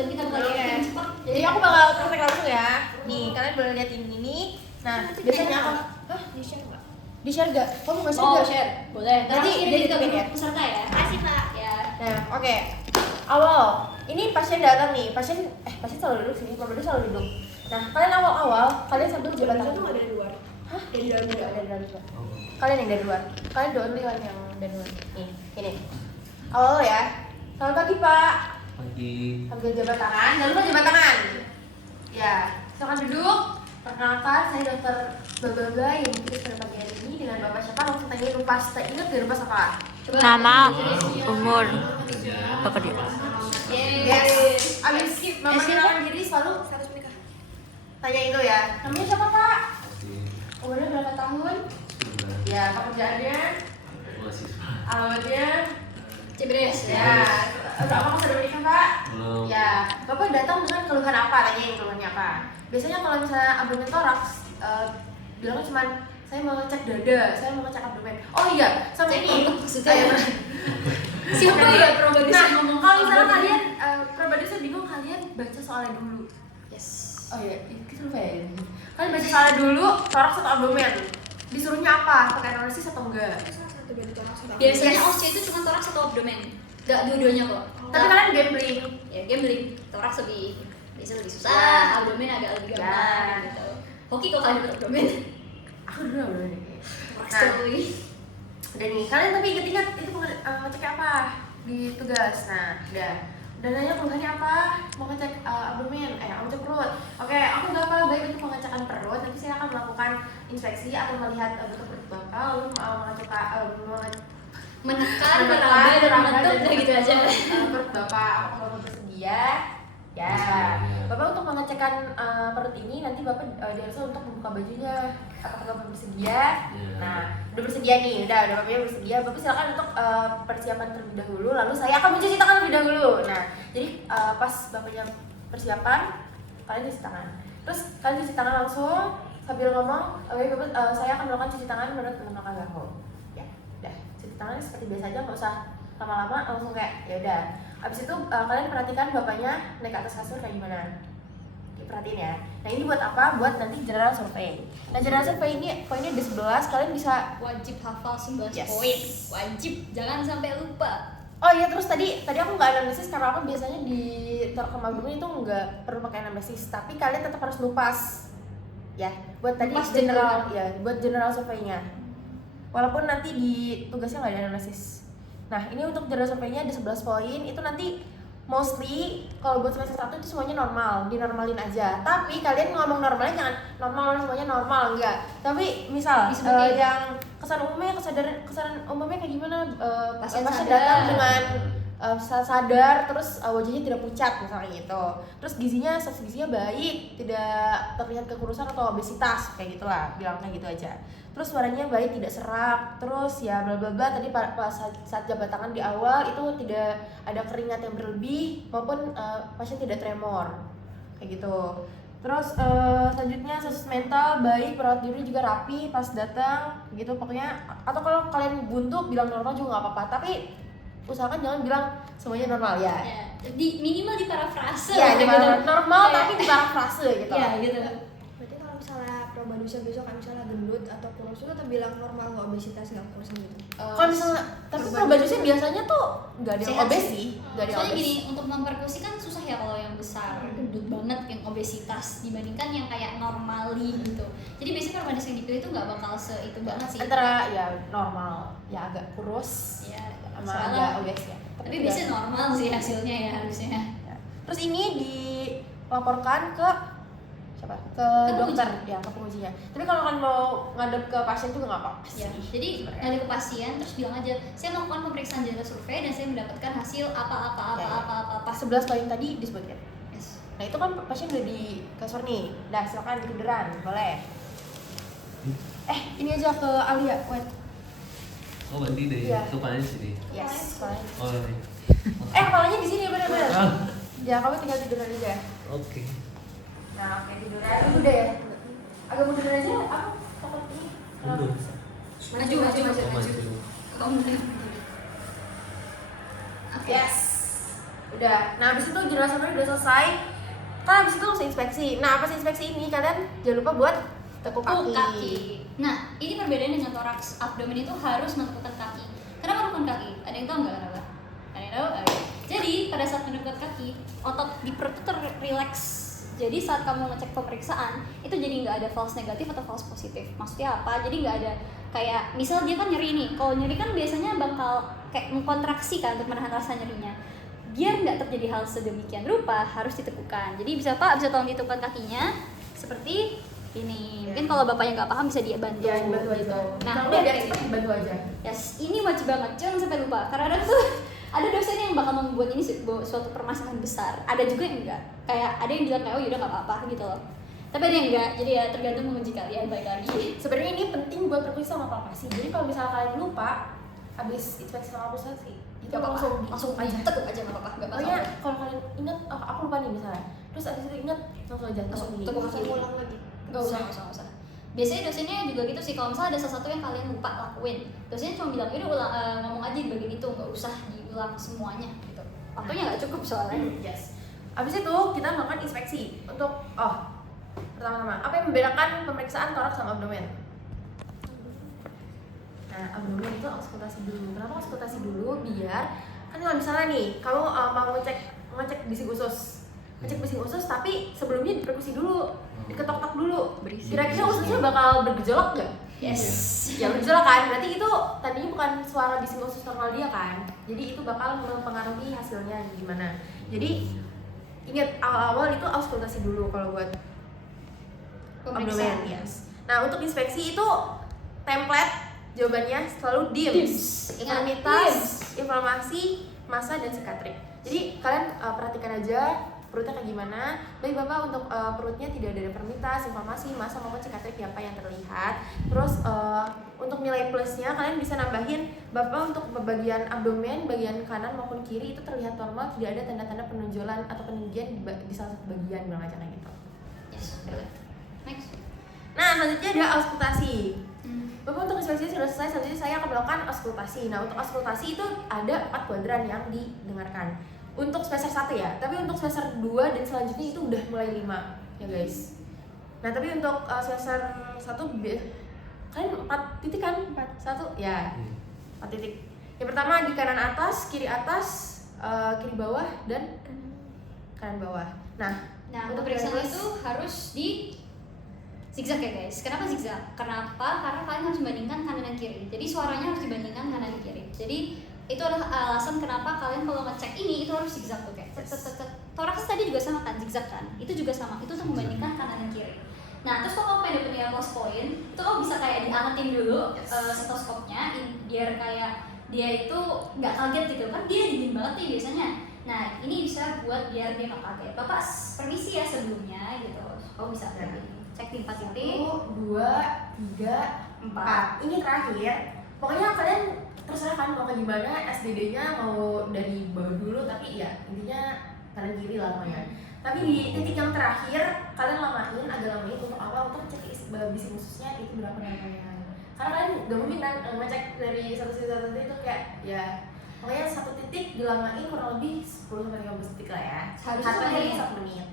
dan kita bakal lihat cepat. Jadi aku bakal praktek langsung ya. Nih, kalian boleh lihat ini. Nah, biasanya aku Di-share nggak? di-share gak? Kamu nggak share Oh, nggak? share. Boleh. Nanti Kirim jadi ke tweet ya? grup peserta ya. Kasih, Pak. Ya. Nah, oke. Awal, ini pasien datang nih. Pasien selalu duduk sini, provider selalu duduk. Nah, kalian awal kalian sambil jabat tangan. Itu nggak dari luar. Hah? Dari dalam juga ada dari luar. Kalian yang dari luar. Kalian the only one yang dari luar. Nih, ini. Awal ya. Selamat pagi, Pak. Pagi. Sambil jabat tangan, jangan lupa jabat tangan. Ya, silakan duduk. Perkenalkan, saya dokter Babaga yang dikirim pada pagi hari ini dengan Bapak siapa? Langsung tanya Rupas. Ingat gak Rupas apa? Nama, umur, bapak dia. Yes. Abis mama kenalan diri selalu tanya itu ya. Namanya siapa, Pak? Umurnya berapa tahun? Ya, pekerjaannya? Alamatnya? Cibres Ya. Apakah sudah menikah, Pak? Belum. Ya. Bapak datang dengan keluhan apa? Tanyain keluhannya apa. Biasanya kalau misalnya abdomen toraks, bilangnya cuma saya mau ngecek dada, saya mau ngecek abdomen. Oh iya, sama ini. Maksudnya siapa ya probabilitas Nah, ngomong kalau misalnya kalian probabilitasnya bingung, kalian baca soalnya dulu. yes. Oh iya, kita lupa ya. Kalian baca soalnya dulu, toraks atau abdomen. Disuruhnya apa? Pakai analisis atau enggak? Biasanya Yes. OC itu cuma toraks atau abdomen. Enggak dua-duanya kok. Tapi kalian gambling. Ya gambling. Toraks biasanya lebih susah, Ya. abdomen agak lebih Ya. gampang gitu. Hoki kok kalian dapat abdomen. Aku dulu abdomen ini. Toraks Nah. coy. Udah nih, kalian tapi inget-inget itu ngecek apa di tugas. Nah, udah nanya keluhannya apa, mau ngecek abdomen, mau ngecek perut. Oke, aku nggak apa baik untuk pengecekan perut, nanti saya akan melakukan inspeksi atau melihat bentuk perut bapak, lalu mau ngecek Menekan, meraba, dan menentuk udah gitu aja. perut bapak, apakah bapak bersedia? Ya, bapak untuk pengecekan perut ini nanti bapak diharuskan untuk membuka bajunya. Apakah bapak bersedia? Nah, udah bersedia nih, udah bapaknya bersedia. Bapak silakan untuk persiapan terlebih dahulu, lalu saya akan mencuci tangan terlebih dahulu. Nah, jadi pas bapaknya persiapan, kalian cuci tangan. Terus kalian cuci tangan langsung sambil ngomong, oke bapak, saya akan melakukan cuci tangan menurut menggunakan garho. Ya, udah cuci tangan seperti biasa aja, nggak usah lama-lama, langsung kayak ya udah. Abis itu kalian perhatikan bapaknya naik ke atas kasur kayak gimana. Perhatiin ya. Nah ini buat apa? Buat nanti general survey. Nah general survey ini poinnya di 11, kalian bisa. Wajib hafal 11 Yes. poin. Wajib, jangan sampai lupa. Oh iya, terus tadi aku nggak analisis karena aku biasanya di torkom abdomen itu nggak perlu pakai analisis, tapi kalian tetap harus lupas ya. Buat tadi Lupas general dan ya, buat general survey-nya. Walaupun nanti di tugasnya nggak ada analisis. Nah ini untuk general survey-nya ada 11 poin. Itu nanti mostly kalau buat semester 1 itu semuanya normal, dinormalin aja. Tapi kalian ngomong normalnya jangan normal semuanya normal, enggak. Tapi misal yang kesan umumnya kayak gimana? Pasien Pasien sadar. datang dengan sadar, terus wajahnya tidak pucat misalnya gitu. Terus status gizinya baik, tidak terlihat kekurusan atau obesitas kayak gitulah, bilangnya gitu aja. Terus suaranya baik, tidak serak, terus ya bla bla bla. Tadi pas saat jabat tangan di awal itu tidak ada keringat yang berlebih maupun pasien tidak tremor kayak gitu. Terus selanjutnya status mental baik, perawat diri juga rapi pas datang gitu pokoknya. Atau kalau kalian buntu bilang normal juga nggak apa-apa, tapi usahakan jangan bilang semuanya normal ya. Di minimal di parafrase. Ya, di gitu. normal Kayak- tapi di parafrase gitu. Iya gitu. Berarti kalau misalnya probabilitasnya besok kayak misalnya gendut atau kurus itu tetap bilang normal, nggak obesitas, nggak kurus gitu. Kalau misalnya tapi probabilitasnya biasanya tuh nggak ada yang Sehat obes sih. sih, nggak ada yang Soalnya obes. gini, untuk memperkusi kan susah ya kalau yang besar, gendut banget, yang obesitas dibandingkan yang kayak normali gitu. Jadi biasanya probabilitas yang dipilih itu nggak bakal itu banget sih. Antara ya normal, ya agak kurus, Ya, sama salah. agak obes ya. Tapi biasanya normal sih hasilnya ya harusnya. Ya. Terus ini dilaporkan ke siapa? Ke penguji. dokter, ya ke pengujinya. Tapi kalau kalian mau ngadep ke pasien juga nggak apa-apa sih. Ya, jadi sebenarnya. ada ke pasien terus bilang aja, saya melakukan pemeriksaan general survei dan saya mendapatkan hasil apa. 11 poin tadi disebutkan. Yes. Nah itu kan pasien udah di kasur nih. Nah silakan tiduran, boleh. Ini aja ke Alia, wait. Oh berarti deh, Iya. kepalanya sini. Yes, kepalanya. Oh iya. Kepalanya di sini benar-benar. Ah, Ya kamu tinggal tiduran aja. Oke. Nah oke tiduran. Udah ya. Agak mundur aja. Aku takut ini. Mundur. Maju. Oh maju. Kamu Yes. Udah. Nah, habis itu general summary udah selesai. Kan habis itu langsung inspeksi. Nah, pas inspeksi ini kalian jangan lupa buat tekuk kaki. Nah, ini perbedaan dengan toraks abdomen itu harus menekukkan kaki. Kenapa menekukkan kaki? Ada yang tahu nggak kenapa? Ada yang tahu? Oke. Jadi pada saat menekukkan kaki, otot di perut itu terrelaks. Jadi saat kamu ngecek pemeriksaan, itu jadi nggak ada false negatif atau false positif. Maksudnya apa? Jadi nggak ada kayak misal dia kan nyeri nih. Kalau nyeri kan biasanya bakal kayak mengkontraksi kan untuk menahan rasa nyerinya. Biar nggak terjadi hal sedemikian rupa, harus ditekukan. Jadi bisa Pak, bisa tolong ditekukan kakinya seperti ini. Mungkin kalau bapaknya nggak paham bisa dia bantu. Ya, dibantu aja. Nah, udah biar kayak cepat gitu. dibantu aja. Yes, ini wajib banget, jangan sampai lupa. Karena tuh ada dosen yang bakal membuat ini suatu permasalahan besar. Ada juga yang enggak. Kayak ada yang bilang kayak oh yaudah nggak apa-apa gitu loh. Tapi ada yang enggak. Jadi ya tergantung menguji kalian baik lagi. Sebenarnya ini penting buat perkusi sama palpasi. Jadi kalau misalnya kalian lupa habis inspeksi sama palpasi, itu Gak apa-apa, langsung aja. tekuk aja nggak apa-apa, nggak Pokoknya masalah. kalau kalian ingat, oh, aku lupa nih misalnya. Terus abis itu ingat langsung aja langsung di. Tekuk Langsung ulang lagi. Gak usah. Biasanya dosennya juga gitu sih, kalau misalnya ada sesuatu yang kalian lupa lakuin, dosennya cuma bilang udah ulang, ngomong aja di bagian itu, nggak usah diulang semuanya gitu. Waktunya nggak cukup soalnya. Yes. Abis itu kita melakukan inspeksi untuk pertama-tama apa yang membedakan pemeriksaan toraks sama abdomen. Nah, abdomen itu auskultasi dulu. Kenapa auskultasi dulu? Biar kan kalau misalnya nih kamu mau ngecek bising usus, tapi sebelumnya diperkusi dulu, diketok-tok dulu. Kira-kira ususnya bakal bergejolak nggak? Yes. Ya bergejolak kan, berarti itu tadinya bukan suara bising usus normal dia kan. Jadi itu bakal mempengaruhi hasilnya gimana. Jadi ingat awal-awal itu auskultasi dulu kalau buat abdomen. Yes. Nah, untuk inspeksi itu template jawabannya selalu DIMS. Inflamitas, inflamasi, massa, dan sekatrik. Jadi kalian perhatikan aja perutnya kayak gimana. Baik Bapak, untuk perutnya tidak ada inflamitas, inflamasi, massa maupun sekatrik apa yang terlihat. Terus untuk nilai plusnya kalian bisa nambahin Bapak untuk bagian abdomen, bagian kanan maupun kiri itu terlihat normal, tidak ada tanda-tanda penonjolan atau peninggian di salah satu bagian, bilang aja kayak gitu. Yes. Next. Nah, selanjutnya ada auskultasi. Bapak untuk inspeksi sudah selesai, selanjutnya saya akan melakukan auskultasi. Nah, untuk auskultasi itu ada 4 kuadran yang didengarkan. Untuk semester 1 ya, tapi untuk semester 2 dan selanjutnya itu udah mulai 5 ya guys. Nah, tapi untuk semester 1 kalian 4 titik kan? 1 ya, 4 titik. Yang pertama di kanan atas, kiri bawah, dan kanan bawah. Nah, untuk pemeriksaan itu harus di zigzag ya guys. Kenapa zigzag? Kenapa? Karena kalian harus membandingkan kanan dan kiri. Jadi suaranya harus dibandingkan kanan dan kiri. Jadi itu adalah alasan kenapa kalian kalau ngecek ini itu harus zigzag tuh kayak toraks tadi juga sama kan, zigzag kan? Itu juga sama. Itu untuk membandingkan kanan dan kiri. Nah, terus kalau pengen dapetin plus point, itu kamu bisa kayak diangetin dulu stetoskopnya biar kayak dia itu nggak kaget gitu kan, dia dingin banget nih biasanya. Nah, ini bisa buat biar dia nggak kaget. Bapak permisi ya sebelumnya gitu. Kamu bisa cek di 4 titik. 1, 2, 3, 4. Ini terakhir. Pokoknya kalian terserah kan mau kayak gimana, SDD-nya mau dari bawah dulu, tapi ya intinya kanan kiri lah pokoknya. Tapi di titik yang terakhir kalian agak lamain untuk apa? Untuk cek bising ususnya itu berapa namanya. Karena kalian gak mungkin kan ngecek dari satu itu kayak ya pokoknya satu titik dilamain kurang lebih 10-15 detik lah ya. Harusnya 1 menit.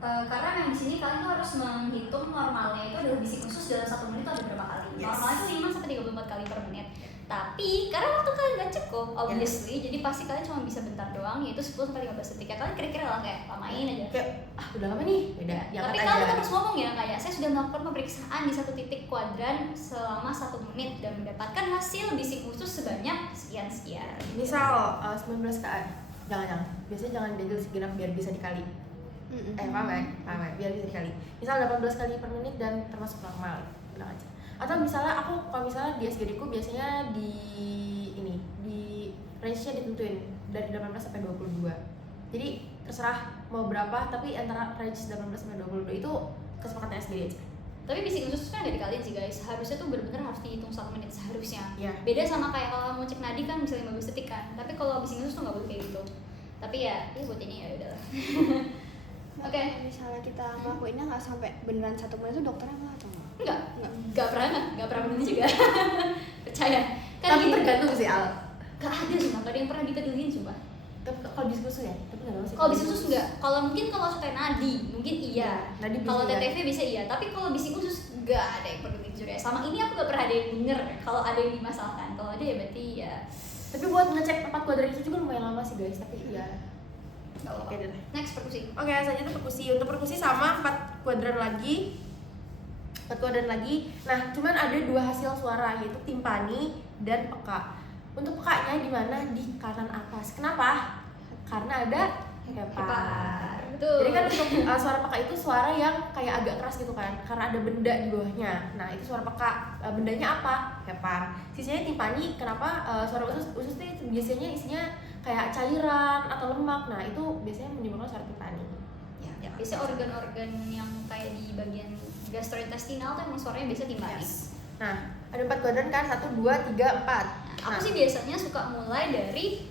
Karena memang di sini kalian tuh harus menghitung normalnya itu adalah bising usus dalam 1 menit itu ada berapa kali. Yes. Normalnya itu 5-34 kali per menit. Tapi karena waktu kalian gak cukup, obviously, jadi pasti kalian cuma bisa bentar doang, yaitu 10-15 detik. Ya kalian kira-kira lah kayak lamain aja. Kayak udah lama nih, udah Tapi kalian tetap harus ngomong ya, kayak saya sudah melakukan pemeriksaan di 1 titik kuadran selama 1 menit dan mendapatkan hasil bising usus sebanyak sekian-sekian. Misal 19 kali, jangan. Biasanya jangan ganjil segenap biar bisa dikali. Paham kan? Biar bisa dikali. Misal 18 kali per menit dan termasuk normal, bilang aja. Atau misalnya kalau misalnya di SGD ku biasanya di range-nya ditentuin dari 18 sampai 22. Jadi terserah mau berapa, tapi antara range 18 sampai 22 itu kesepakatan SGD aja. Tapi bising usus kan gak dikaliin sih guys, harusnya tuh bener-bener harus dihitung 1 menit seharusnya. Iya. Beda sama kayak kalau kamu cek nadi kan bisa 15 detik kan, tapi kalau bising usus tuh gak boleh kayak gitu. Tapi ya buat ini ya udahlah. Oke. Misalnya kita ngelakuinnya nggak sampai beneran 1 menit itu dokternya nggak atau nggak? Gak pernah bener juga. Percaya. Kan Tapi gini, tergantung sih Al. gak ada sumpah, gak ada yang pernah dikedelin sumpah. Tapi kalau di susu ya, tapi nggak tahu sih. Kalau bisi usus enggak. Kalau mungkin kalau suka nadi, mungkin iya. Nadi bisa Kalau ya. TTV bisa iya, tapi kalau bisi usus enggak ada yang perlu jujur ya. Sama ini aku gak pernah ada yang denger kalau ada yang dimasalkan. Kalau ada ya berarti ya Tapi buat ngecek 4 kuadran itu juga lumayan lama sih guys, tapi ya. enggak apa-apa. Oke deh. Next perkusi. Oke, selanjutnya perkusi. Untuk perkusi sama 4 kuadran lagi. 4 kuadran lagi. Nah, cuman ada 2 hasil suara, yaitu timpani dan peka. Untuk pekanya di mana? Di kanan atas. Kenapa? Karena ada hepar. Hepar. Betul. Jadi kan untuk suara peka itu suara yang kayak agak keras gitu kan, karena ada benda di bawahnya. Nah, itu suara peka. Bendanya apa? Hepar. Sisanya timpani. Kenapa? Suara usus itu biasanya isinya kayak cairan atau lemak. Nah, itu biasanya menyebabkan suara timpani. Ya, biasanya organ-organ yang kayak di bagian gastrointestinal tuh emang suaranya biasa timpani. Yes. Nah, ada 4 kuadran kan? 1, 2, 3, 4. Aku sih biasanya suka mulai dari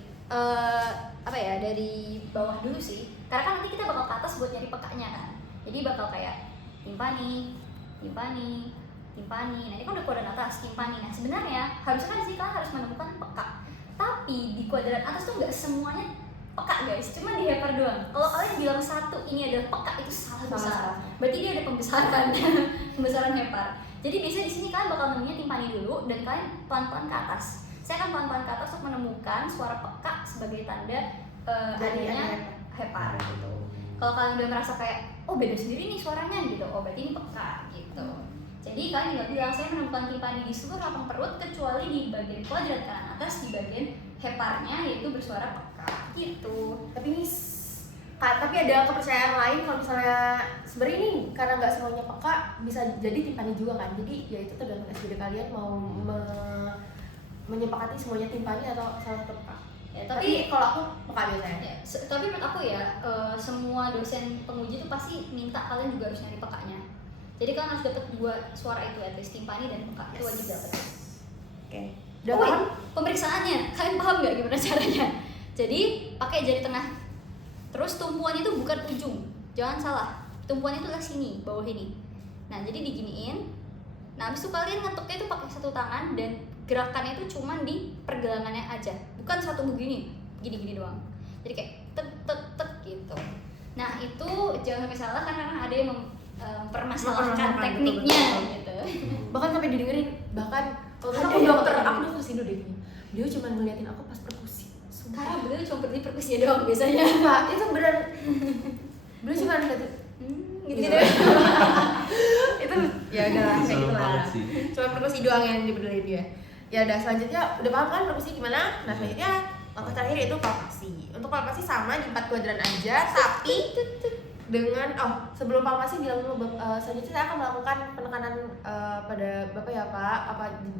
dari bawah dulu sih. Karena kan nanti kita bakal ke atas buat nyari pekanya kan. Jadi bakal kayak timpani. Nah, ini kan udah kuadran atas, timpani. Nah, sebenarnya harusnya kan di sini kalian harus menemukan peka. Tapi di kuadran atas tuh nggak semuanya peka guys, cuma di hepar doang. Kalau kalian bilang satu ini adalah peka, itu salah besar. Berarti dia ada pembesaran, pembesaran hepar. Jadi biasanya di sini kalian bakal nemunya timpani dulu dan kalian pelan-pelan ke atas. Saya akan pelan-pelan ke atas untuk menemukan suara peka sebagai tanda adanya hepar gitu. Kalau kalian udah merasa kayak oh beda sendiri nih suaranya gitu, oh berarti ini peka gitu. Jadi kalian tinggal bilang saya menemukan timpani di seluruh lapang perut kecuali di bagian kuadran kanan atas di bagian heparnya yaitu bersuara peka gitu. Tapi ada kepercayaan lain kalau misalnya sebenarnya ini karena nggak semuanya peka bisa jadi timpani juga kan. Jadi ya itu tergantung SGD kalian mau menyepakati semuanya timpani atau salah satu peka. Ya, Tapi kalau aku peka biasanya. Ya, tapi menurut aku ya semua dosen penguji itu pasti minta kalian juga harus nyari pekanya. Jadi kalian harus dapat 2 suara itu, at least timpani dan peka. Itu wajib dapat. Oke. Oh, wait, pemeriksaannya kalian paham nggak gimana caranya? Jadi pakai jari tengah. Terus tumpuan itu bukan ujung, jangan salah. Tumpuan itu adalah sini, bawah ini. Nah jadi diginiin. Nah habis itu kalian ngetuknya itu pakai satu tangan dan gerakannya itu cuman di pergelangannya aja, bukan satu begini, gini-gini doang. Jadi kayak tek tek tek gitu. Nah itu jangan sampai salah karena ada yang mempermasalahkan tekniknya gitu. Bahkan sampai didengerin, bahkan kalau Ada aku yang dokter, kayak aku dokter Sindo deh kayaknya. Dia cuma ngeliatin aku pas perkusi. Karena beliau cuma berdiri perkusi doang biasanya. Enggak, itu beneran. Beliau cuma ngeliatin. Gitu. Itu ya udah kayak Serem gitu lah. banget sih. Cuma perkusi doang yang dibenerin dia. Ya udah selanjutnya udah paham kan perkusi gimana? Nah selanjutnya langkah terakhir yaitu palpasi. Untuk palpasi sama di 4 kuadran aja, tapi dengan sebelum palpasi bilang dulu selanjutnya saya akan melakukan penekanan pada Bapak ya Pak,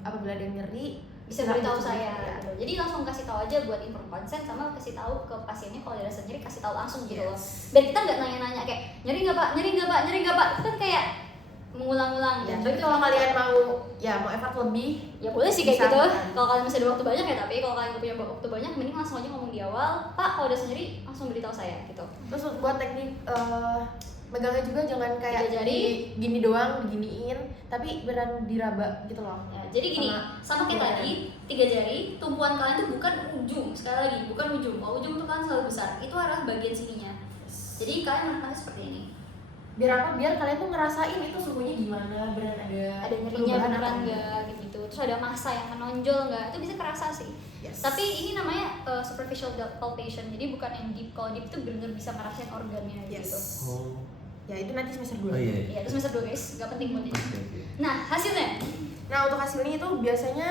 apabila ada yang nyeri Bisa beritahu langsung saya ya. gitu. Jadi langsung kasih tahu aja buat inform konsen sama kasih tahu ke pasiennya kalau ada rasa nyeri kasih tahu langsung gitu loh. Dan kita nggak nanya-nanya kayak nyeri nggak Pak, nyeri nggak Pak, nyeri nggak Pak. Itu kan kayak mengulang-ulang Ya, gitu. tapi kalau kalian mau effort lebih Ya boleh sih kayak bisa gitu. kan. Kalau kalian masih ada waktu banyak ya, tapi kalau kalian nggak punya waktu banyak, mending langsung aja ngomong di awal. Pak, kalau ada sendiri langsung beritahu saya gitu. Terus buat teknik megangnya juga jangan kayak 3 jari. gini doang, diginiin, tapi beneran diraba gitu loh. Ya, jadi gini, sama kayak tadi, 3 jari, tumpuan kalian tuh bukan ujung. Sekali lagi, bukan ujung. Kalau ujung tuh kan selalu besar. Itu adalah bagian sininya. Jadi kalian menekannya seperti ini. Biar apa? Biar kalian tuh ngerasain itu suhunya gimana, beneran Ada nyerinya perubahan beneran atau nggak gitu. Terus ada massa yang menonjol nggak? Itu bisa kerasa sih. Yes. Tapi ini namanya superficial palpation. Jadi bukan yang deep. Kalau deep tuh bener-bener bisa ngerasain organnya Yes. gitu. Oh. Ya itu nanti semester 2. Oh iya. Iya, itu semester 2 guys. Nggak penting buat ini. Oke. Nah, hasilnya Nah untuk hasilnya itu biasanya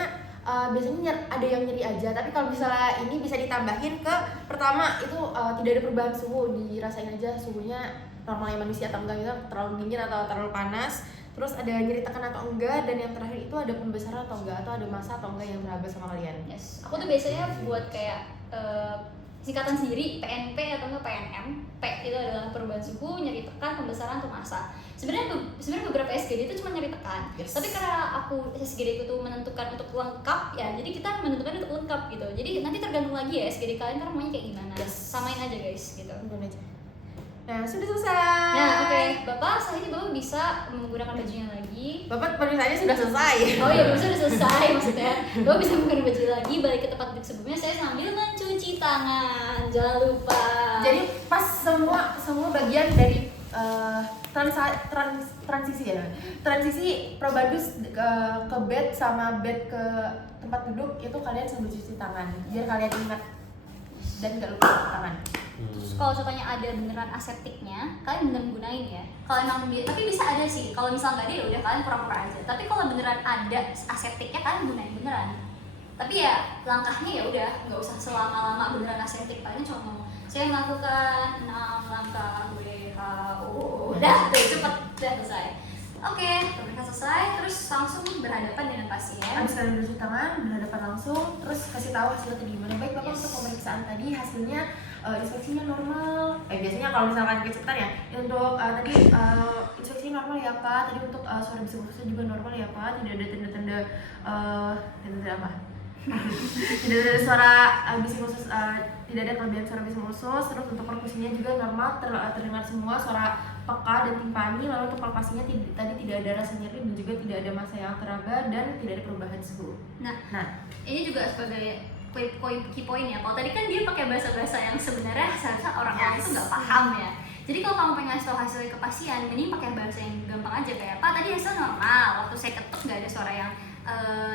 ada yang nyeri aja, tapi kalau misalnya ini bisa ditambahin ke pertama itu tidak ada perubahan suhu, dirasain aja suhunya normalnya manusia atau enggak gitu, terlalu dingin atau terlalu panas. Terus ada nyeri tekan atau enggak, dan yang terakhir itu ada pembesaran atau enggak, atau ada massa atau enggak yang meraba sama kalian. yes. Aku tuh biasanya buat kayak singkatan sendiri PNP atau enggak PNM. P itu adalah perubahan suhu, nyeri tekan, pembesaran atau massa. Sebenarnya beberapa SGD itu cuma nyeri tekan. Yes. Tapi karena aku SGD itu menentukan untuk lengkap ya, jadi kita menentukan untuk lengkap gitu. Jadi nanti tergantung lagi ya SGD kalian kan maunya kayak gimana. Yes. Samain aja guys gitu. Udah aja. Nah, sudah selesai. Nah, oke. Bapak, saat ini Bapak bisa menggunakan bajunya lagi. Bapak pemirsaannya sudah selesai. Oh iya, baru sudah selesai maksudnya. Bapak bisa menggunakan baju lagi, balik ke tempat duduk sebelumnya. Saya sambil mencuci tangan. Jangan lupa. Jadi pas semua bagian dari transisi probandus ke bed sama bed ke tempat duduk itu kalian sambil cuci tangan biar kalian ingat dan nggak lupa cuci tangan. Terus kalau contohnya ada beneran aseptiknya, kalian beneran gunain ya. Kalau emang dia, tapi bisa ada sih. Kalau misal nggak ada ya udah kalian pura-pura aja. Tapi kalau beneran ada aseptiknya, kalian gunain beneran. Tapi ya langkahnya ya udah nggak usah selama-lama beneran aseptik. Kalian cuma ngomong, saya melakukan 6 langkah WHO. Udah tuh cepet, udah selesai. Oke, mereka selesai, terus langsung berhadapan dengan pasien. Habis kalian cuci tangan, berhadapan langsung, terus kasih tahu hasilnya tadi gimana. Baik Bapak, untuk pemeriksaan tadi hasilnya inspeksinya normal. Biasanya kalau misalkan kecepatan ya, untuk tadi inspeksinya normal ya Pak. Tadi untuk suara bisik-bisiknya juga normal ya Pak. Tidak ada tanda-tanda tanda apa? Tidak ada suara bisik khusus, tidak ada kelebihan suara bisik khusus. Terus untuk perkusinya juga normal, terdengar semua suara peka dan timpani. Lalu untuk palpasinya tadi tidak ada rasa nyeri dan juga tidak ada massa yang teraba dan tidak ada perubahan suhu. Nah, ini juga sebagai key point ya. Kalau tadi kan dia pakai bahasa-bahasa yang sebenarnya seharusnya orang-orang itu nggak paham ya. Jadi kalau kamu pengen ngasih tahu hasilnya ke pasien, mending pakai bahasa yang gampang aja kayak, Pak tadi hasil normal, waktu saya ketuk nggak ada suara yang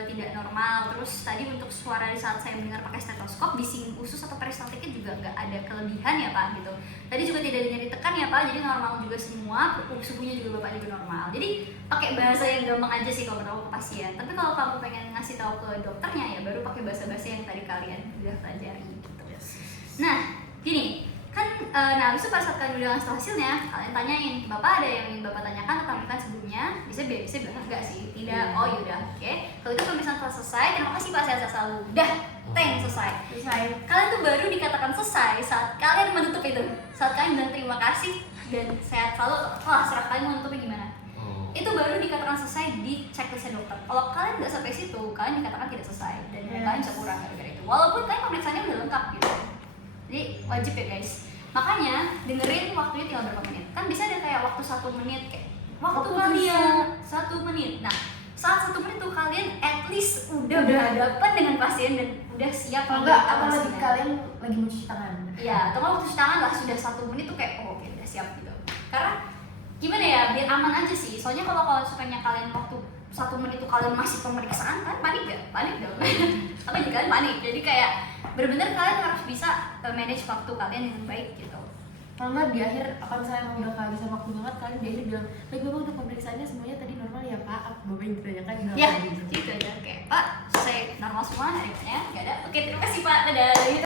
tidak normal. Terus tadi untuk suara di saat saya mendengar pakai stetoskop, bising usus atau peristaltiknya juga nggak ada kelebihan ya Pak gitu. Tadi juga tidak ada nyeri tekan ya Pak, jadi normal juga semua, suhunya juga Bapak juga normal. Jadi pakai bahasa yang gampang aja sih kalau beritahu ke pasien. Tapi kalau kamu pengen ngasih tahu ke dokternya ya baru pakai bahasa-bahasa yang tadi kalian udah pelajari gitu. Nah, gini. Kan, nah habis itu pada saat kalian udah ngasih tau hasilnya, kalian tanyain, Bapak ada yang ingin Bapak tanyakan atau tanyakan sebelumnya? Bisa bilang enggak sih, tidak, oh yaudah, oke. Kalau itu pemeriksaan telah selesai, terima kasih Pak, sehat selalu. Dah, selesai. Kalian tuh baru dikatakan selesai saat kalian menutup itu. Saat kalian bilang terima kasih dan sehat selalu, wah serah kalian mau nutupnya gimana. Itu baru dikatakan selesai di checklistnya dokter. Kalau kalian nggak sampai situ, kalian dikatakan tidak selesai dan kalian bisa kurang gara-gara itu. Walaupun kalian pemeriksaannya udah lengkap gitu. Jadi wajib ya guys. Makanya dengerin waktunya tinggal berapa menit. Kan bisa ada kayak waktu 1 menit kayak waktu kalian 1 menit. Nah, saat 1 menit tuh kalian at least udah berhadapan dengan pasien dan udah siap. Kalau enggak, apalagi kalian lagi mau cuci tangan. Iya, atau kalau cuci tangan lah sudah 1 menit tuh kayak oh oke udah siap gitu. Karena gimana ya, biar aman aja sih. Soalnya kalau sukanya kalian waktu 1 menit itu kalian masih pemeriksaan kan panik gak? Panik dong. Apa jadi kalian panik? Jadi kayak benar-benar kalian harus bisa manage waktu kalian dengan baik gitu. Kalau nggak di akhir, kalau misalnya emang udah kehabisan waktu banget, kalian di akhir bilang, baik Bapak untuk pemeriksaannya semuanya tadi normal ya Pak. Bapak yang ditanyakan normal Ya, gitu. gitu aja. Kayak Pak, saya normal semua, ada nggak ada? Oke, terima kasih Pak. Dadah. Gitu.